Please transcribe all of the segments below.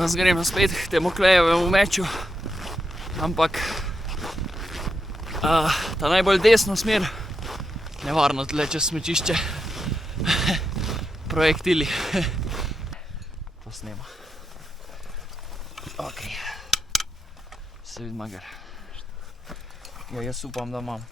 Danes gremo spet k temu klejevemu meču, ampak ta najbolj desno smer, nevarno tle čez smečišče, projektili. To snema. Ok, se vidi magar. Ja, jaz upam, da imam.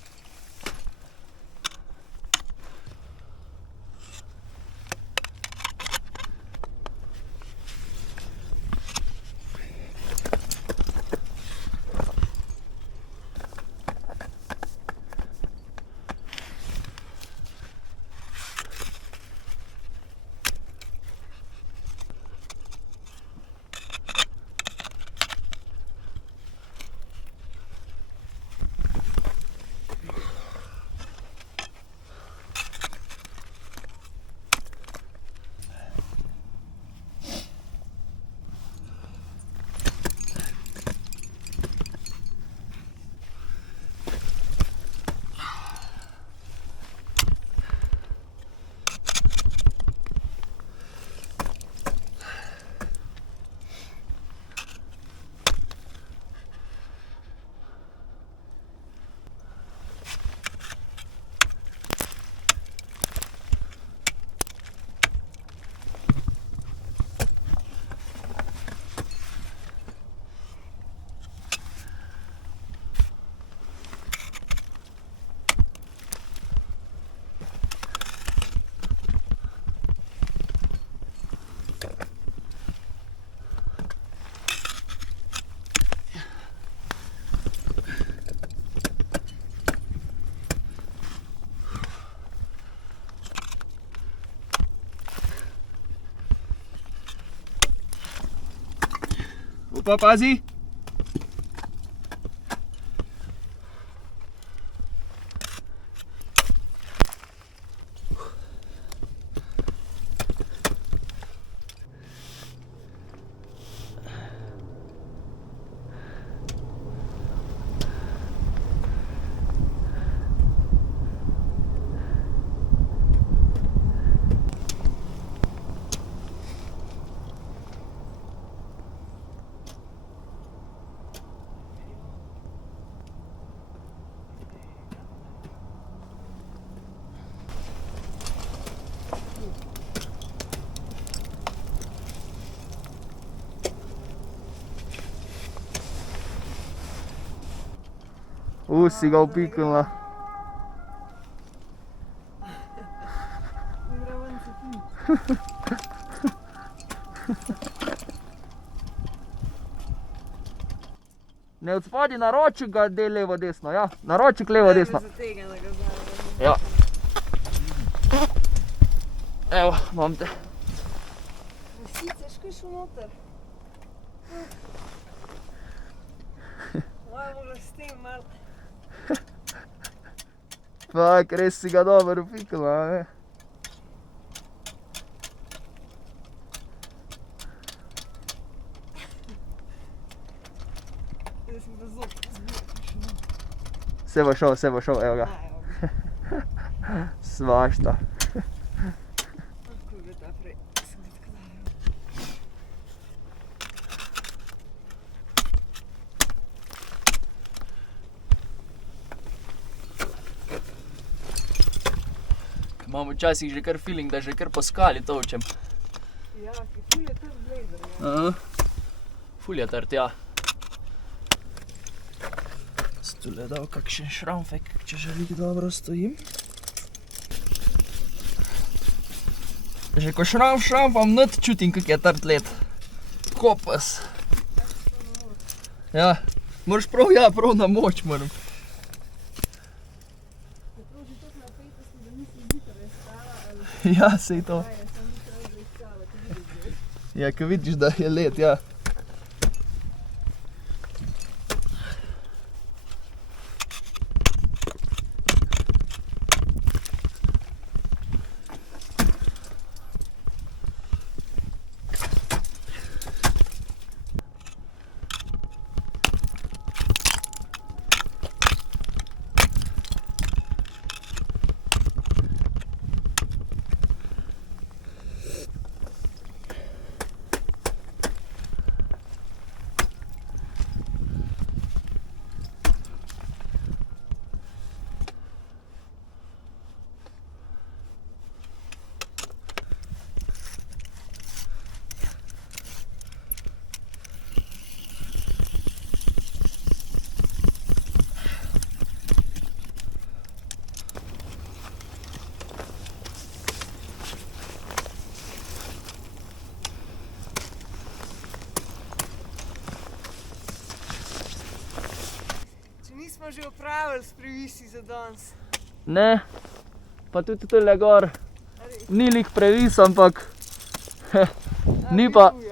Opa, pazi! Si ga upiknila. Ne odspadi na roček ga del levo desno, ja. Na roček levo desno. Ja. Evo, imam te. Lisice, škaj šel noter. Moja mola s tem, Marta. Fak, res si ga dobro upiknila, ne? Zdaj sem pa zop zbil. Se bo šel, evo ga. Svašta. Kako je ta prej, sem ga tako dala. Imam včasih že kar feeling, da že kar po skali tolčem. Ja, ki ful je trd blazer, ja. Aha. Ful je trd, ja. Si tule dal kakšen šramfek, če želik dobro stojim. Že ko šramfam, not čutim, kak je trd led. Kopas. Ja, moraš prav, ja, prav na moč moram. Ja, sej to. Ja, ko vidiš, da je led, ja. že opravili s previsi za danes. Ne, pa tudi tole gor. Ni lih previs, ampak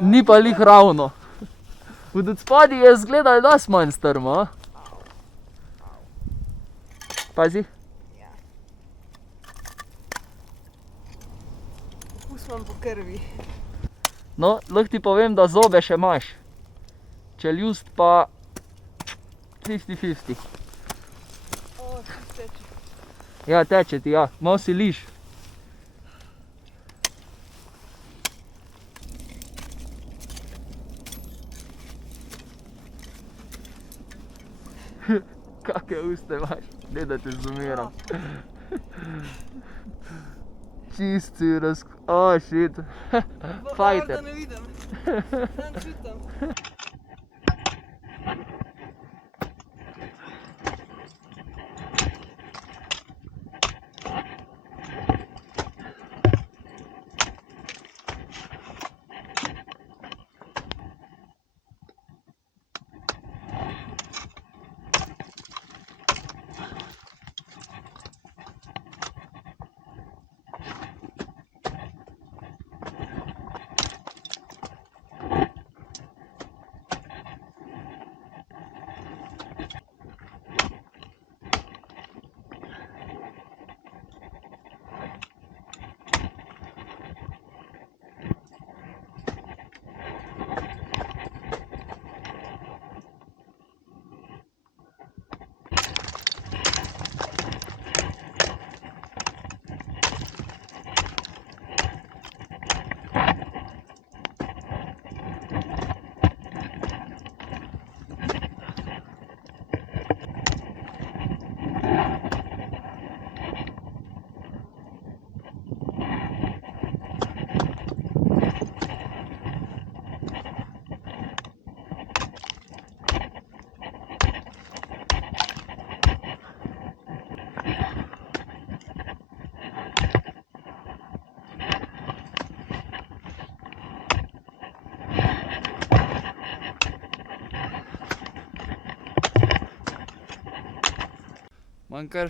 ni pa lih ravno. Od spodaj je izgledalo dosti manj strmo, a? Pazi. Ja. Okus imam po krvi. No, lahko ti povem, da zobe še imaš. Čeljust pa 50-50. O, čist teče. Ja, teče ti, ja. Malo si liš. Kakve uste imaš? Ne da te zoomiram. Čist si Oh, shit. Fighter. Da ne vidim. Sam čutam. Imam kar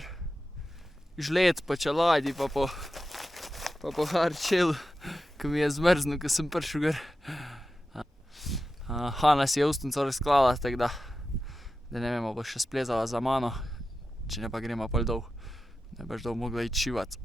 žlec po čeladi pa po harčelu, ko mi je zmrznil, ko sem prišel gor. Hana si je ustnico razklala, tako da ne vem, bo še splezala za mano, če ne pa gremo pol dol, ne boš dol mogla iti šivat.